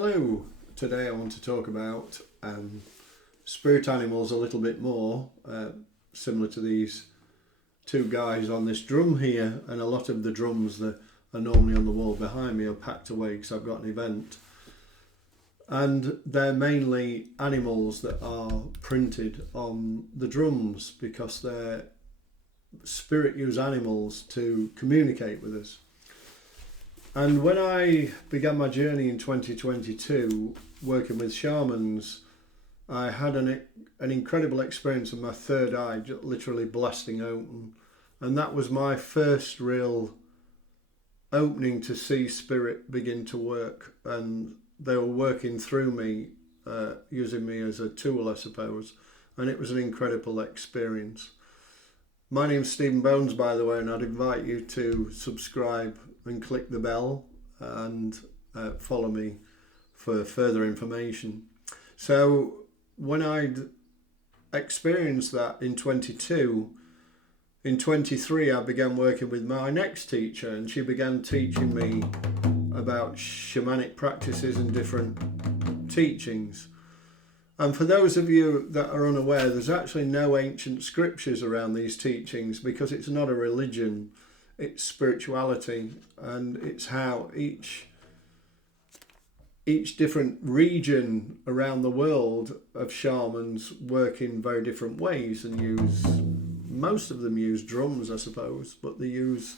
Hello, today I want to talk about spirit animals a little bit more, similar to these two guys on this drum here, and a lot of the drums that are normally on the wall behind me are packed away because I've got an event. And they're mainly animals that are printed on the drums because they're spirit use animals to communicate with us. And when I began my journey in 2022 working with shamans, I had an incredible experience of my third eye literally blasting open. And that was my first real opening to see spirit begin to work. And they were working through me, using me as a tool, I suppose. And it was an incredible experience. My name's Stephen Bones, by the way, and I'd invite you to subscribe and click the bell and follow me for further information. So when I'd experienced that in 22, in 23 I began working with my next teacher, and she began teaching me about shamanic practices and different teachings. And for those of you that are unaware, there's actually no ancient scriptures around these teachings because it's not a religion. It's spirituality, and it's how each different region around the world of shamans work in very different ways and most of them use drums, I suppose, but they use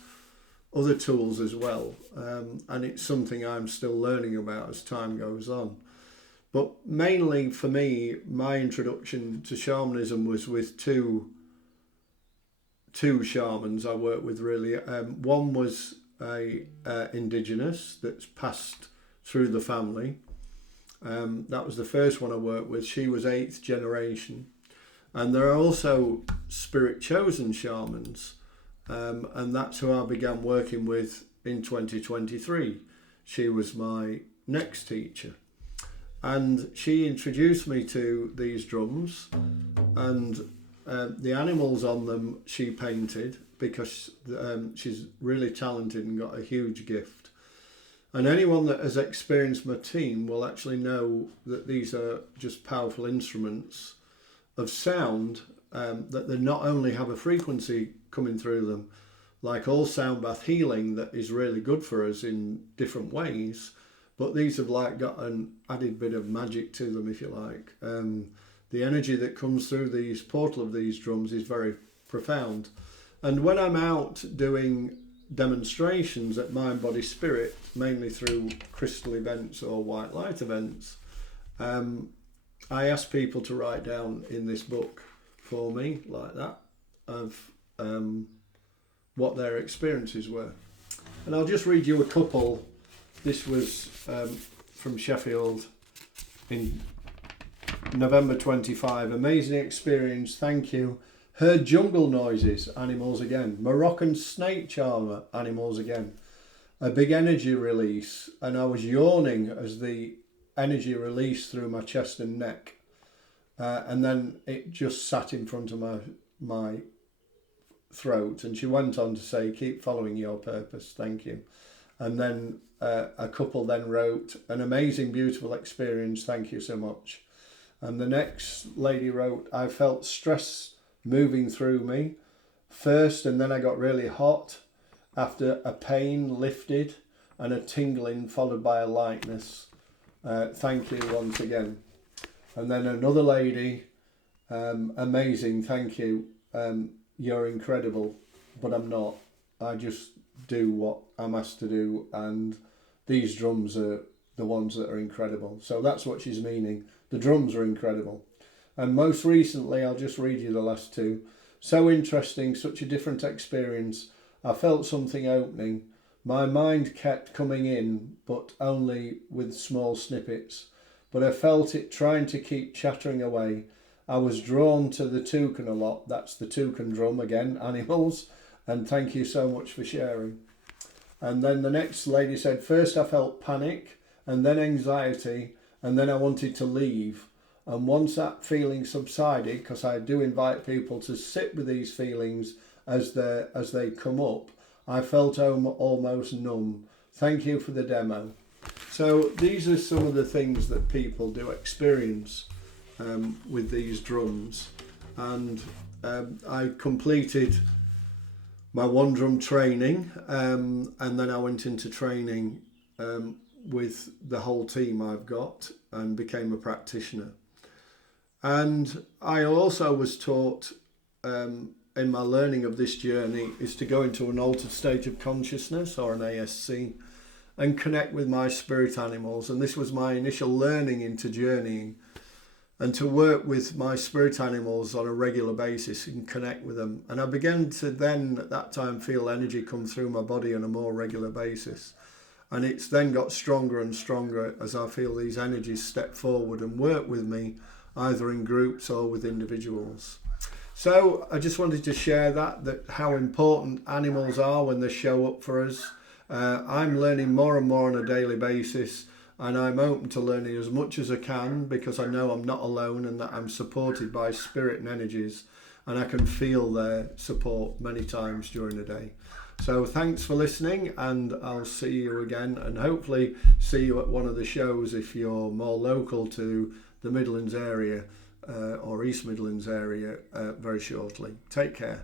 other tools as well. And it's something I'm still learning about as time goes on. But mainly for me, my introduction to shamanism was with two shamans I worked with really. One was a indigenous that's passed through the family. That was the first one I worked with. She was 8th generation. And there are also spirit chosen shamans, and that's who I began working with in 2023. She was my next teacher. And she introduced me to these drums, and the animals on them she painted because she's really talented and got a huge gift. And anyone that has experienced my team will actually know that these are just powerful instruments of sound, that they not only have a frequency coming through them, like all sound bath healing that is really good for us in different ways, but these have like got an added bit of magic to them, if you like. The energy that comes through these portal of these drums is very profound. And when I'm out doing demonstrations at Mind, Body, Spirit, mainly through crystal events or white light events, I ask people to write down in this book for me, like that, of what their experiences were. And I'll just read you a couple. This was from Sheffield in November 25. Amazing experience, thank you. Heard jungle noises, animals again. Moroccan snake charmer, animals again. A big energy release, and I was yawning as the energy released through my chest and neck. And then it just sat in front of my throat. And she went on to say, keep following your purpose, thank you. And then a couple then wrote, an amazing, beautiful experience, thank you so much. And the next lady wrote, I felt stress moving through me first, and then I got really hot. After a pain lifted and a tingling followed by a lightness. Thank you once again. And then another lady, amazing, thank you. You're incredible, but I'm not. I just do what I'm asked to do, and these drums are the ones that are incredible. So that's what she's meaning. The drums are incredible. And most recently, I'll just read you the last two. So interesting, such a different experience. I felt something opening. My mind kept coming in, but only with small snippets. But I felt it trying to keep chattering away. I was drawn to the toucan a lot. That's the toucan drum again, animals. And thank you so much for sharing. And then the next lady said, first I felt panic, and then anxiety, and then I wanted to leave. And once that feeling subsided, because I do invite people to sit with these feelings as they come up, I felt almost numb. Thank you for the demo. So these are some of the things that people do experience with these drums. And I completed my one drum training, and then I went into training with the whole team I've got and became a practitioner. And I also was taught in my learning of this journey is to go into an altered state of consciousness, or an ASC, and connect with my spirit animals. And this was my initial learning into journeying, and to work with my spirit animals on a regular basis and connect with them. And I began to then at that time feel energy come through my body on a more regular basis. And it's then got stronger and stronger as I feel these energies step forward and work with me, either in groups or with individuals. So I just wanted to share that how important animals are when they show up for us. I'm learning more and more on a daily basis, and I'm open to learning as much as I can, because I know I'm not alone and that I'm supported by spirit and energies, and I can feel their support many times during the day. So thanks for listening, and I'll see you again, and hopefully see you at one of the shows if you're more local to the Midlands area or East Midlands area very shortly. Take care.